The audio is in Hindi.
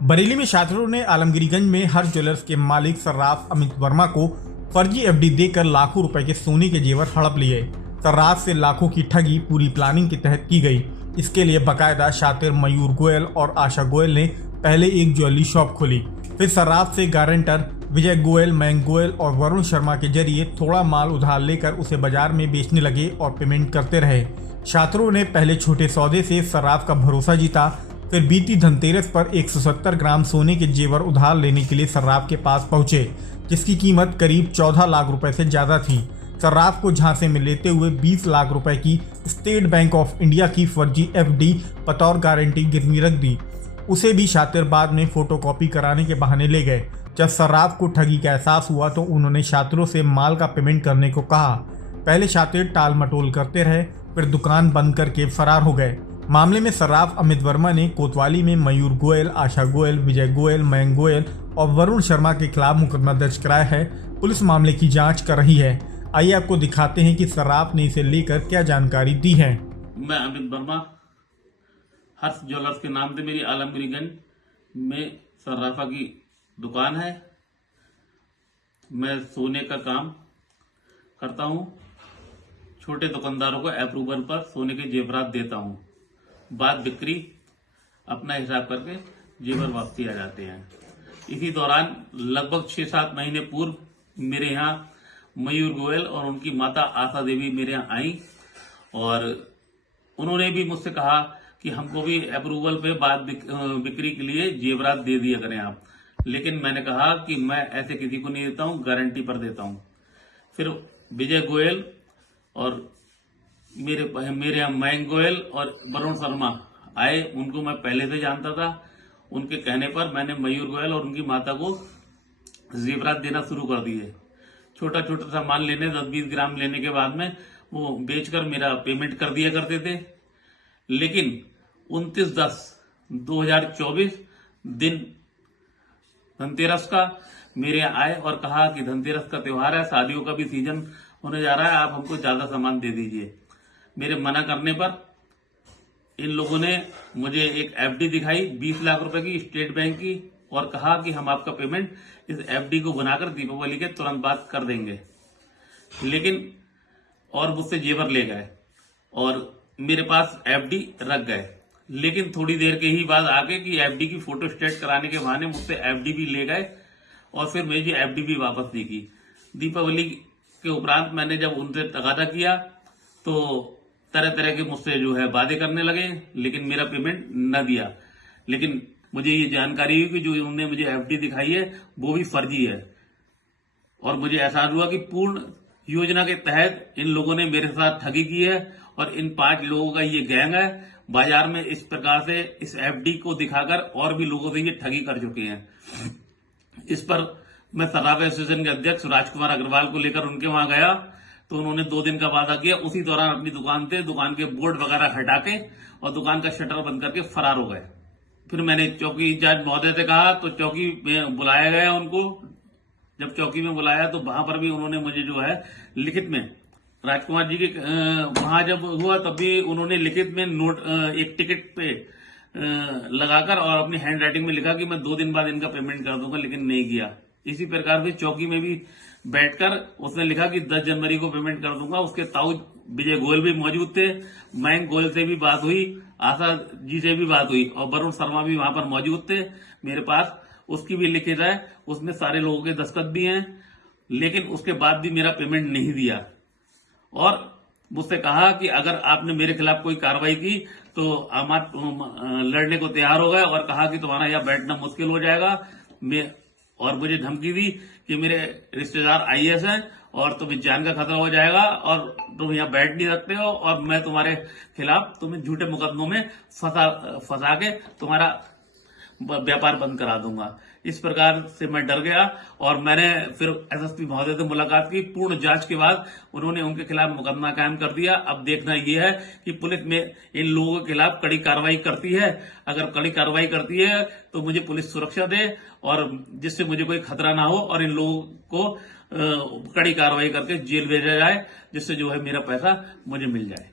बरेली में छात्रों ने आलमगीरगंज में हर ज्वेलर्स के मालिक सर्राफ अमित वर्मा को फर्जी एफडी देकर लाखों रुपए के सोने के जेवर हड़प लिए। सर्राफ से लाखों की ठगी पूरी प्लानिंग के तहत की गई। इसके लिए बाकायदा शातिर मयूर गोयल और आशा गोयल ने पहले एक ज्वेलरी शॉप खोली, फिर सर्राफ से गारंटर विजय गोयल, मयंक गोयल और वरुण शर्मा के जरिए थोड़ा माल उधार लेकर उसे बाजार में बेचने लगे और पेमेंट करते रहे। छात्रों ने पहले छोटे सौदे से सर्राफ का भरोसा जीता, फिर बीती धनतेरस पर 170 ग्राम सोने के जेवर उधार लेने के लिए सर्राफ के पास पहुंचे, जिसकी कीमत करीब 14 लाख रुपए से ज्यादा थी। सर्राफ को झांसे में लेते हुए 20 लाख रुपए की स्टेट बैंक ऑफ इंडिया की फर्जी एफडी बतौर गारंटी गिरवी रख दी। उसे भी शातिर बाद में फोटोकॉपी कराने के बहाने ले गए। जब सर्राफ को ठगी का एहसास हुआ तो उन्होंने छात्रों से माल का पेमेंट करने को कहा। पहले छात्र टाल मटोल करते रहे, फिर दुकान बंद करके फरार हो गए। मामले में सर्राफ अमित वर्मा ने कोतवाली में मयूर गोयल, आशा गोयल, विजय गोयल, मयंक गोयल और वरुण शर्मा के खिलाफ मुकदमा दर्ज कराया है। पुलिस मामले की जांच कर रही है। आइए आपको दिखाते हैं कि सर्राफ ने इसे लेकर क्या जानकारी दी है। मैं अमित वर्मा, हर्ष ज्वेलर्स के नाम से मेरी आलमगीरगंज में सर्राफा की दुकान है। मैं सोने का काम करता हूँ। छोटे दुकानदारों को अप्रूवल पर सोने के जेवरात देता हूँ। बाद बिक्री अपना हिसाब करके जेवर वापसी आ जाते हैं। इसी दौरान लगभग 6-7 महीने पूर्व मेरे यहाँ मयूर गोयल और उनकी माता आशा देवी मेरे यहाँ आई और उन्होंने भी मुझसे कहा कि हमको भी अप्रूवल पे बाद बिक्री के लिए जेवरात दे दिया करें आप। लेकिन मैंने कहा कि मैं ऐसे किसी को नहीं देता हूँ, गारंटी पर देता हूँ। फिर विजय गोयल और मेरे यहाँ मयंक गोयल और वरुण शर्मा आए। उनको मैं पहले से जानता था। उनके कहने पर मैंने मयूर गोयल और उनकी माता को जेवरात देना शुरू कर दिए। छोटा छोटा सामान लेने 10-20 ग्राम लेने के बाद में वो बेचकर मेरा पेमेंट कर दिया करते थे। लेकिन 29/10/2024 दिन धनतेरस का मेरे यहाँ आए और कहा कि धनतेरस का त्योहार है, शादियों का भी सीजन होने जा रहा है, आप हमको ज्यादा सामान दे दीजिए। मेरे मना करने पर इन लोगों ने मुझे एक एफडी दिखाई 20 लाख रुपए की स्टेट बैंक की और कहा कि हम आपका पेमेंट इस एफडी को बनाकर दीपावली के तुरंत बाद कर देंगे। लेकिन और मुझसे जेवर ले गए और मेरे पास एफडी रख गए। लेकिन थोड़ी देर के ही बाद आके कि एफडी की फोटो स्टेट कराने के बहाने मुझसे एफडी भी ले गए और फिर मेरी एफडी भी वापस दी की। दीपावली के उपरांत मैंने जब उनसे तगादा किया तो तरह तरह के मुझसे जो है वादे करने लगे, लेकिन मेरा पेमेंट न दिया। लेकिन मुझे ये जानकारी हुई कि जो उन्होंने मुझे एफडी दिखाई है वो भी फर्जी है और मुझे एहसास हुआ कि पूर्ण योजना के तहत इन लोगों ने मेरे साथ ठगी की है और इन 5 लोगों का ये गैंग है। बाजार में इस प्रकार से इस एफडी को दिखाकर और भी लोगों से ये ठगी कर चुके हैं। इस पर मैं सर्राफ एसोसिएशन के अध्यक्ष राजकुमार अग्रवाल को लेकर उनके वहां गया तो उन्होंने 2 दिन का वादा किया। उसी दौरान अपनी दुकान के बोर्ड वगैरह हटा के और दुकान का शटर बंद करके फरार हो गए। फिर मैंने चौकी इंचार्ज महोदय से कहा तो चौकी में बुलाया गया उनको। जब चौकी में बुलाया तो वहां पर भी उन्होंने मुझे जो है लिखित में राजकुमार जी के वहां जब हुआ तब भी उन्होंने लिखित में नोट एक टिकट पे लगाकर और अपनी हैंड राइटिंग में लिखा कि मैं 2 दिन बाद इनका पेमेंट कर दूंगा, लेकिन नहीं किया। इसी प्रकार से चौकी में भी बैठकर उसने लिखा कि 10 जनवरी को पेमेंट कर दूंगा। उसके ताऊ विजय गोयल भी मौजूद थे। मयंक गोयल से भी बात हुई, आशा जी से भी बात हुई और वरुण शर्मा भी वहां पर मौजूद थे मेरे पास। उसकी भी लिखित है, उसमें सारे लोगों के दस्तखत भी हैं। लेकिन उसके बाद भी मेरा पेमेंट नहीं दिया और मुझसे कहा कि अगर आपने मेरे खिलाफ कोई कार्रवाई की तो हम लड़ने को तैयार हो गए और कहा कि तुम्हारा यहाँ बैठना मुश्किल हो जाएगा। और मुझे धमकी दी कि मेरे रिश्तेदार आईएएस हैं और तुम्हें जान का खतरा हो जाएगा और तुम यहाँ बैठ नहीं सकते हो और मैं तुम्हारे खिलाफ तुम्हें झूठे मुकदमों में फंसा के तुम्हारा व्यापार बंद करा दूंगा। इस प्रकार से मैं डर गया और मैंने फिर एसएसपी महोदय से मुलाकात की। पूर्ण जांच के बाद उन्होंने उनके खिलाफ मुकदमा कायम कर दिया। अब देखना यह है कि पुलिस में इन लोगों के खिलाफ कड़ी कार्रवाई करती है। अगर कड़ी कार्रवाई करती है तो मुझे पुलिस सुरक्षा दे और जिससे मुझे कोई खतरा ना हो और इन लोगों को कड़ी कार्रवाई करके जेल भेजा जाए, जिससे जो है मेरा पैसा मुझे मिल जाए।